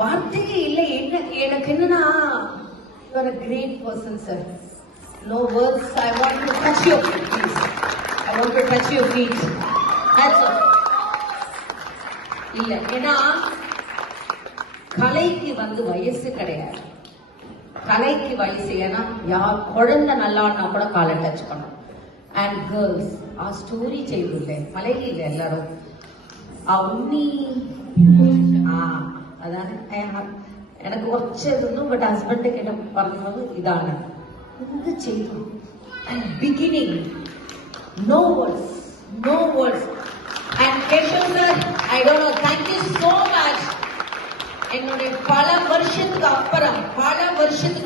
வார்த்தையே இல்லை. என்ன எனக்கு என்னன்னா, you are a great person, sir. No words. I want to touch your feet, please. I want to touch your feet. That's all. இல்ல, ஏன்னா கலைக்கு வயசு கிடையாது. கலைக்கு வயசு ஏன்னா குழந்தை நல்லான்னா கூட காலை டச் பண்ணும். அண்ட் கேர்ள்ஸ் ஆ ஸ்டோரி செய்யல மலையில எல்லாரும் உன்னி அதான் எனக்கு കുറച്ചൊന്നും பட் ஹஸ்பண்ட் கிட்ட പറഞ്ഞത് ഇതാണ്. എന്ത് ചെയ്തു and beginning no words and Keshav sir, I don't know, thank you so much. என்னுடைய பல வருஷத்துக்கு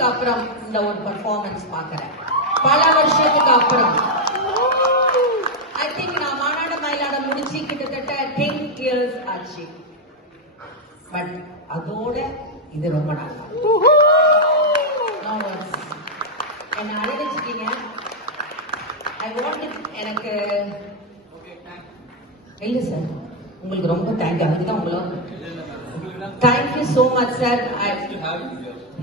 அப்புறம் இந்த ஒரு பெர்ஃபார்மன்ஸ் பார்க்கிறேன். பல வருஷத்துக்கு அப்புறம் ஐ திங்க் நான் மாநாடு மயிலாட முடிச்சு கிட்டத்தட்ட 10 years ஆச்சு. பட் அதோட இது ரொம்ப நல்லா என்ன அழைச்சிட்டீங்க. ஐ வாண்ட் எனக்கு இல்ல சார், உங்களுக்கு ரொம்ப தேங்க்யூ. அதுதான் உங்களோட thank you so much sir.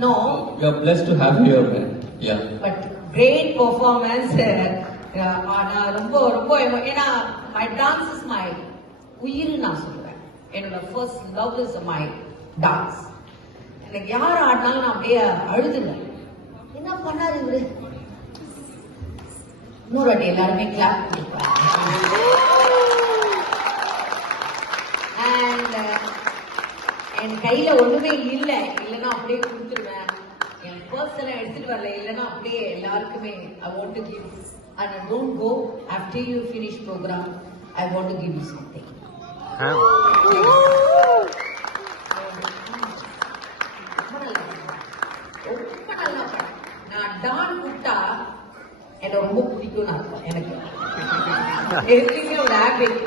No, we are blessed to have you here. Yeah, but great performance. ஆனா ரொம்ப ஏன்னா my dance is my உயிர். நான் சொல்றேன், என்னோட first love is my dance. எனக்கு யார் ஆடினாலும் நான் அப்படியே அழுதுவேன். என்ன பண்ணாரு இவரு? இன்னொரு வாட்டி எல்லாருமே கிளாப் பண்ணிப்பாங்க. அண்ட் என் கையில ஒண்ணுமே இல்லைன்னா அப்படியே கொடுத்துருவேன். என் பர்சனை எடுத்துட்டு வரல, இல்லைன்னா அப்படியே எல்லாருக்குமே I want to give and I don't go after you finish program. I want to give you something. நான் டான் கூட்டா எனக்கு ரொம்ப பிடிக்கும். எனக்கு எப்பயுமே ஒரு ஹேபிட்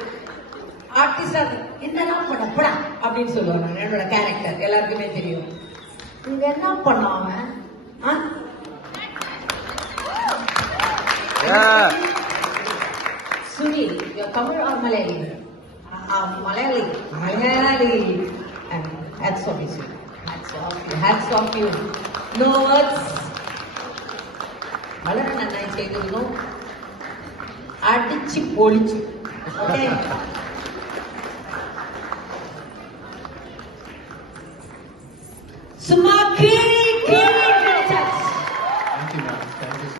ஆர்டிஸ்டா என்னெல்லாம் பண்ணப்படா அப்படின்னு சொல்லுவாங்க. என்னோட கேரக்டர் எல்லாருக்குமே தெரியும். இங்க என்ன பண்ணாம Sunil Tamil or Malayali? Malayali. Hats off you. Hats off you. No words. വളരെ നന്നായി ചെയ്തിരുന്നു. അടിച്ച് പൊളിച്ചു. Okay, Sumakir!